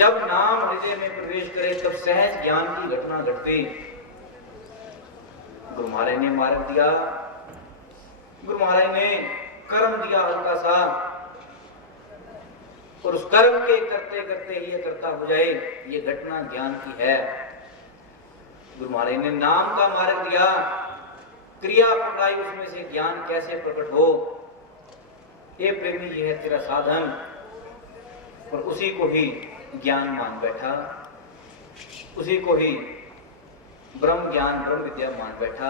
जब नाम हृदय में प्रवेश करे तब सहज ज्ञान की घटना घटती। गुरु महाराज ने मार्ग दिया, गुरु महाराज ने कर्म दिया हल्का सा, और उस कर्म के करते करते ये करता हो जाए, ये घटना ज्ञान की है। गुरु महाराज ने नाम का मार्ग दिया, क्रिया पकड़ाई, उसमें से ज्ञान कैसे प्रकट हो। ये प्रेमी जी है तेरा साधन, और उसी को ही ज्ञान मान बैठा, उसी को ही ब्रह्म ज्ञान ब्रह्म विद्या मान बैठा।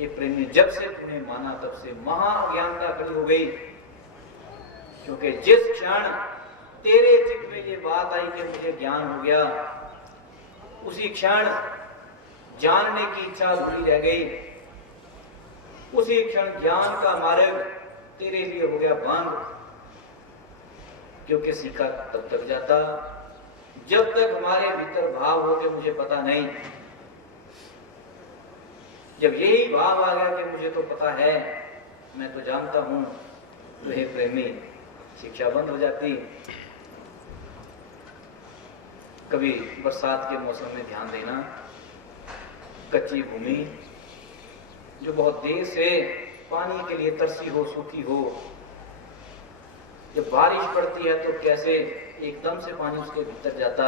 ये प्रेमी जब से तुम्हें माना तब से महाअज्ञानता खड़ी हो गई, क्योंकि जिस क्षण तेरे चित्त में ये बात आई कि मुझे ज्ञान हो गया, उसी क्षण जानने की इच्छा भूली रह गई, उसी क्षण ज्ञान का मार्ग तेरे लिए हो गया बंद। क्योंकि सीखा तब तक जाता जब तक हमारे भीतर भाव हो कि मुझे पता नहीं। जब यही भाव आ गया कि मुझे तो पता है, मैं तो जानता हूं, तो हे प्रेमी शिक्षा बंद हो जाती। कभी बरसात के मौसम में ध्यान देना, कच्ची भूमि जो बहुत देर से पानी के लिए तरसी हो, सूखी हो, जब बारिश पड़ती है तो कैसे एकदम से पानी उसके भीतर जाता,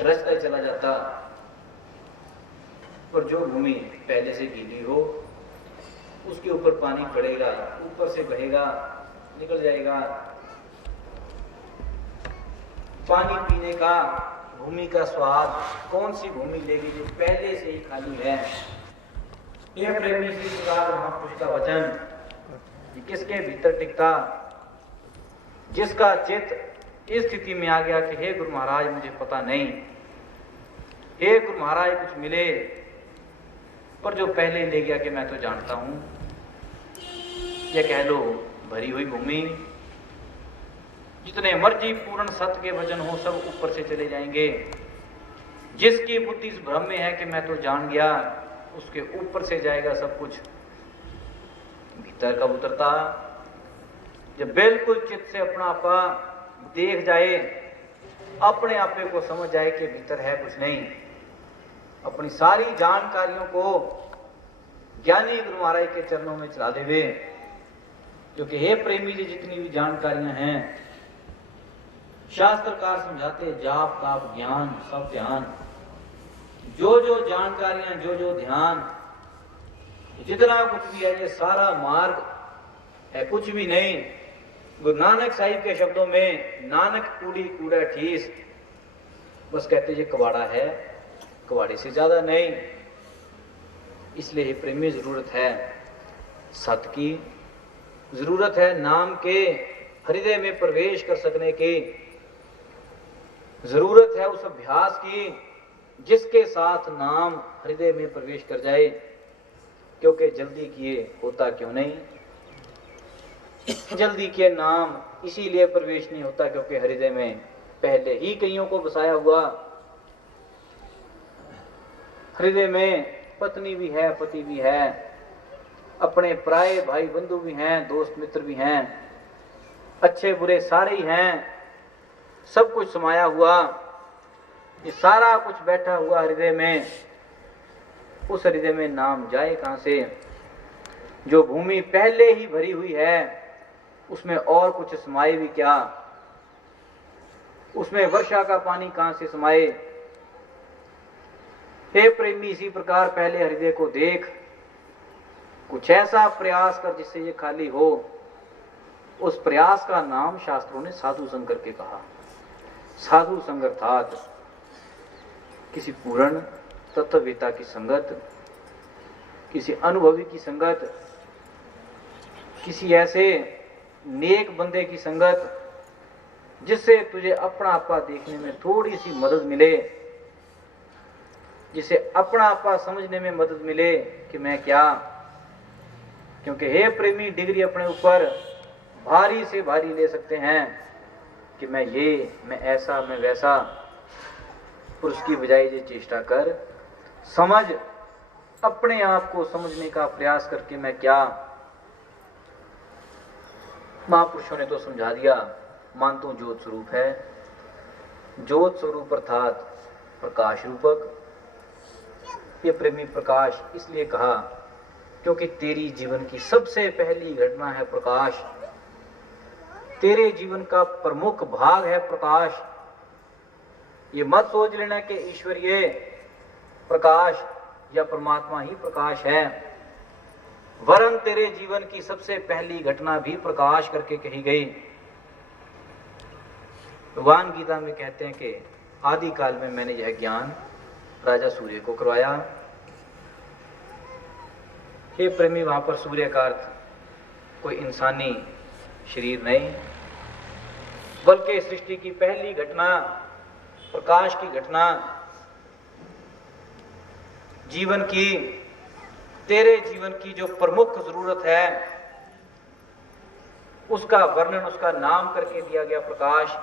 रचता चला जाता। पर जो भूमि पहले से गीली हो, उसके ऊपर पानी पड़ेगा, ऊपर से बहेगा, निकल जाएगा। पानी पीने का भूमि का स्वाद कौन सी भूमि लेगी जो पहले से ही खाली है। यह प्रेमी श्री महापुरुष का वचन किसके भीतर टिकता, जिसका चित्त इस स्थिति में आ गया कि हे गुरु महाराज मुझे पता नहीं, हे गुरु महाराज कुछ मिले, पर जो पहले ले गया कि मैं तो जानता हूं। यह कह लो भरी हुई भूमि, जितने मर्जी पूर्ण सत्य के वचन हो सब ऊपर से चले जाएंगे। जिसकी बुद्धि इस भ्रम में है कि मैं तो जान गया, उसके ऊपर से जाएगा सब कुछ। भीतर कब उतरता, जब बिल्कुल चित्त से अपना आपा देख जाए, अपने आपे को समझ जाए कि भीतर है कुछ नहीं, अपनी सारी जानकारियों को ज्ञानी गुरु महाराज के चरणों में चला देवे। क्योंकि हे प्रेमी जी जितनी भी जानकारियां हैं, शास्त्रकार समझाते जाप ताप ज्ञान सब ध्यान, जो जो जानकारियां जो जो ध्यान, जितना कुछ भी है ये सारा मार्ग है कुछ भी नहीं। गुरु नानक साहिब के शब्दों में नानक कूड़ी कूड़ा ठीस, बस कहते ये कबाड़ा है, कबाड़े से ज्यादा नहीं। इसलिए प्रेमी जरूरत है सत्य की, जरूरत है नाम के हृदय में प्रवेश कर सकने की, जरूरत है उस अभ्यास की जिसके साथ नाम हृदय में प्रवेश कर जाए। क्योंकि जल्दी किए होता क्यों नहीं, जल्दी किए नाम इसीलिए प्रवेश नहीं होता क्योंकि हृदय में पहले ही कईयों को बसाया हुआ। हृदय में पत्नी भी है, पति भी है, अपने पराये भाई बंधु भी हैं, दोस्त मित्र भी हैं, अच्छे बुरे सारे ही हैं, सब कुछ समाया हुआ। ये सारा कुछ बैठा हुआ हृदय में, उस हृदय में नाम जाए कहां से। जो भूमि पहले ही भरी हुई है उसमें और कुछ समाये भी क्या, उसमें वर्षा का पानी कहां से समाये। हे प्रेमी इसी प्रकार पहले हृदय को देख, कुछ ऐसा प्रयास कर जिससे ये खाली हो। उस प्रयास का नाम शास्त्रों ने साधु संग करके कहा। साधु संग अर्थात किसी पूर्ण तत्ववेता की संगत, किसी अनुभवी की संगत, किसी ऐसे नेक बंदे की संगत जिससे तुझे अपना आपा देखने में थोड़ी सी मदद मिले, जिसे अपना आपा समझने में मदद मिले कि मैं क्या। क्योंकि हे प्रेमी डिग्री अपने ऊपर भारी से भारी ले सकते हैं कि मैं ये, मैं ऐसा, मैं वैसा, पर उसकी बजाय ये चेष्टा कर, समझ, अपने आप को समझने का प्रयास करके मैं क्या। महापुरुषों ने तो समझा दिया, मानतों ज्योत स्वरूप है, ज्योत स्वरूप अर्थात प्रकाश रूपक। ये प्रेमी प्रकाश इसलिए कहा क्योंकि तेरी जीवन की सबसे पहली घटना है प्रकाश, तेरे जीवन का प्रमुख भाग है प्रकाश। ये मत सोच लेना कि ईश्वरीय प्रकाश या परमात्मा ही प्रकाश है, वरन तेरे जीवन की सबसे पहली घटना भी प्रकाश करके कही गई। भगवान गीता में कहते हैं कि आदि काल में मैंने यह ज्ञान राजा सूर्य को करवाया। हे प्रेमी, वहां पर सूर्य का अर्थ कोई इंसानी शरीर नहीं, बल्कि सृष्टि की पहली घटना, प्रकाश की घटना, जीवन की, तेरे जीवन की जो प्रमुख जरूरत है उसका वर्णन, उसका नाम करके दिया गया प्रकाश।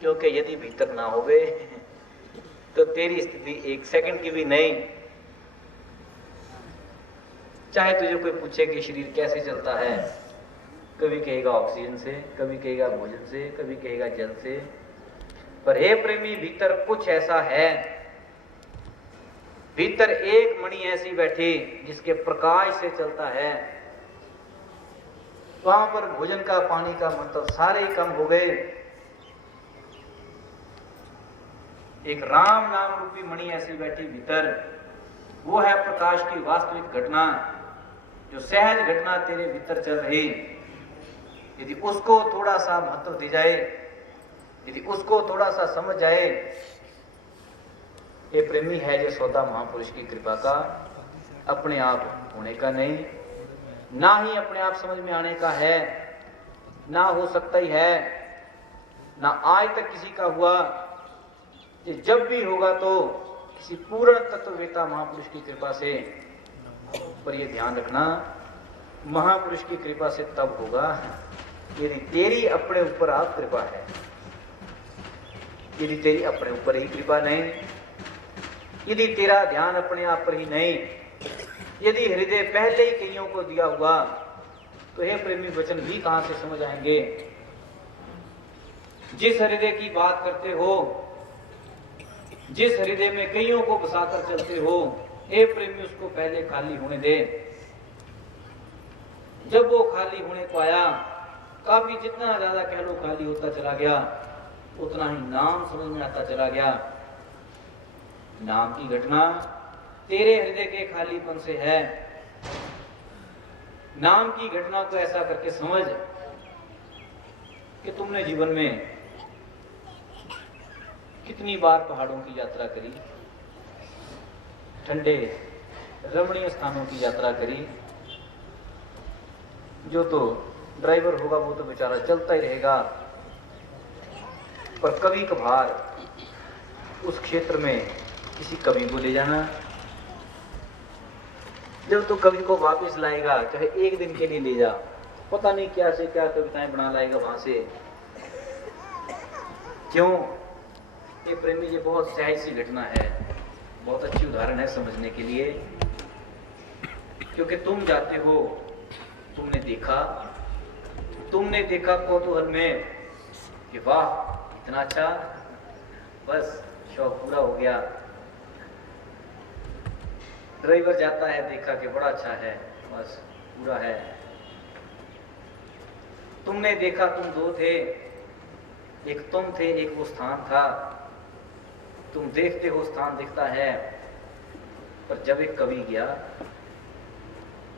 क्योंकि यदि भीतर ना होवे तो तेरी स्थिति एक सेकंड की भी नहीं। चाहे तुझे कोई पूछे कि शरीर कैसे चलता है, कभी कहेगा ऑक्सीजन से, कभी कहेगा भोजन से, कभी कहेगा जल से, पर हे प्रेमी, भीतर कुछ ऐसा है, भीतर एक मणि ऐसी बैठी जिसके प्रकाश से चलता है। वहां पर भोजन का, पानी का मतलब सारे ही कम हो गए। एक राम नाम रूपी मणि ऐसी बैठी भीतर, वो है प्रकाश की वास्तविक घटना, जो सहज घटना तेरे भीतर चल रही। यदि उसको थोड़ा सा महत्व दी जाए, यदि उसको थोड़ा सा समझ जाए, ये प्रेमी है जो सौदा महापुरुष की कृपा का, अपने आप होने का नहीं, ना ही अपने आप समझ में आने का है, ना हो सकता ही है, ना आज तक किसी का हुआ। ये जब भी होगा तो किसी पूर्ण तत्ववेता महापुरुष की कृपा से। पर ये ध्यान रखना, महापुरुष की कृपा से तब होगा यदि तेरी अपने ऊपर आप कृपा है। यदि तेरी अपने ऊपर ही कृपा नहीं, यदि तेरा ध्यान अपने आप पर ही नहीं, यदि हृदय पहले ही कईयों को दिया हुआ, तो हे प्रेमी, वचन भी कहां से समझ आएंगे। जिस हृदय की बात करते हो, जिस हृदय में कईयों को बसाकर चलते हो, हे प्रेमी, उसको पहले खाली होने दे। जब वो खाली होने को आया, काफी जितना ज्यादा कह लो खाली होता चला गया, उतना ही नाम समझ में आता चला गया। नाम की घटना तेरे हृदय के खालीपन से है। नाम की घटना को ऐसा करके समझ कि तुमने जीवन में कितनी बार पहाड़ों की यात्रा करी, ठंडे रमणीय स्थानों की यात्रा करी। जो तो ड्राइवर होगा वो तो बेचारा चलता ही रहेगा, पर कभी कभार उस क्षेत्र में किसी कवि को ले जाना। जब तो कवि को वापस लाएगा, चाहे एक दिन के लिए ले जा, पता नहीं क्या से क्या कविताएं बना लाएगा वहां से। क्यों? ये प्रेमी, ये बहुत सहज सी घटना है, बहुत अच्छी उदाहरण है समझने के लिए। क्योंकि तुम जाते हो, तुमने देखा कौतूहल में कि वाह इतना अच्छा, बस शौक पूरा हो गया। ड्राइवर जाता है, देखा कि बड़ा अच्छा है, बस पूरा है। तुमने देखा, तुम दो थे, एक तुम थे, एक वो स्थान था। तुम देखते हो स्थान दिखता है, पर जब एक कवि गया,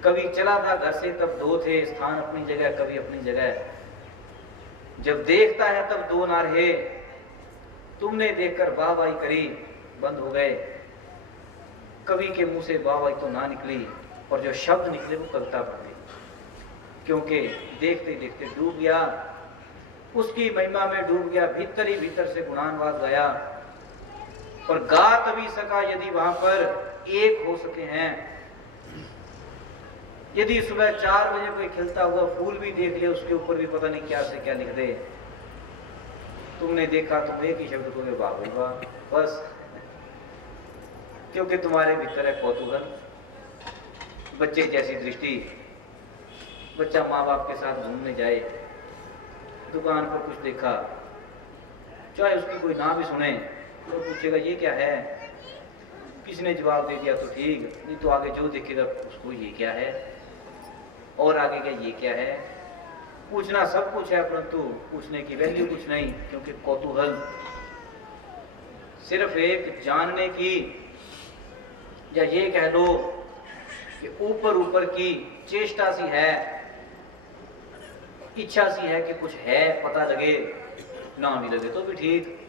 कवि चला था घर से, तब दो थे, स्थान अपनी जगह, कवि अपनी जगह। जब देखता है तब दो ना रहे। तुमने देखकर वाहवाही करी, बंद हो गए। कवि के मुंह से वाहवाही तो ना निकली, और जो शब्द निकले वो कविता बन गई। क्योंकि देखते देखते डूब गया, उसकी महिमा में डूब गया, भीतर ही भीतर से गुणानवाद गाया। और गा तभी सका यदि वहां पर एक हो सके हैं। यदि सुबह 4 बजे कोई खिलता हुआ फूल भी देख ले, उसके ऊपर भी पता नहीं क्या से क्या लिख दे। तुमने देखा, तुम एक ही शब्द को वाह भाई वाह, बस। क्योंकि तुम्हारे भीतर है कौतूहल, बच्चे जैसी दृष्टि। बच्चा माँ बाप के साथ घूमने जाए, दुकान पर कुछ देखा, चाहे उसकी कोई ना भी सुने तो पूछेगा ये क्या है, किसने जवाब दे दिया तो ठीक, नहीं तो आगे जो देखेगा उसको ये क्या है, और आगे क्या ये क्या है। पूछना सब कुछ है परंतु पूछने की वैल्यू कुछ नहीं, क्योंकि कौतूहल सिर्फ एक जानने की, या ये कह लो कि ऊपर ऊपर की चेष्टा सी है, इच्छा सी है कि कुछ है, पता लगे, ना भी लगे तो भी ठीक।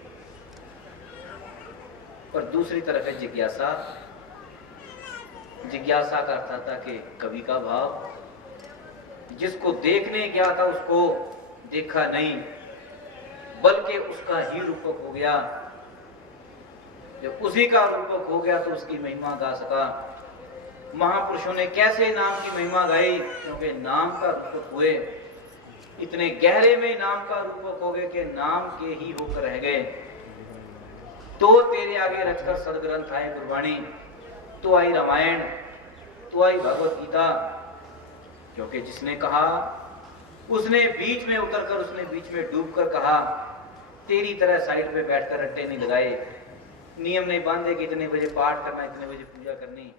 पर दूसरी तरफ है जिज्ञासा। जिज्ञासा का अर्थ आता कि कवि का भाव, जिसको देखने गया था उसको देखा नहीं, बल्कि उसका ही रूपक हो गया। जब उसी का रूपक हो गया तो उसकी महिमा गा सका। महापुरुषों ने कैसे नाम की महिमा गाई, क्योंकि नाम का रूपक हुए, इतने गहरे में नाम का रूपक हो गए कि नाम के ही होकर रह गए। तो तेरे आगे रचकर सदग्रंथ आए गुरबाणी, तो आई रामायण, तो आई भगवत गीता। क्योंकि जिसने कहा उसने बीच में उतरकर, उसने बीच में डूबकर कहा। तेरी तरह साइड पे बैठकर रट्टे नहीं लगाए, नियम नहीं बांधे कि इतने बजे पाठ करना, इतने बजे पूजा करनी।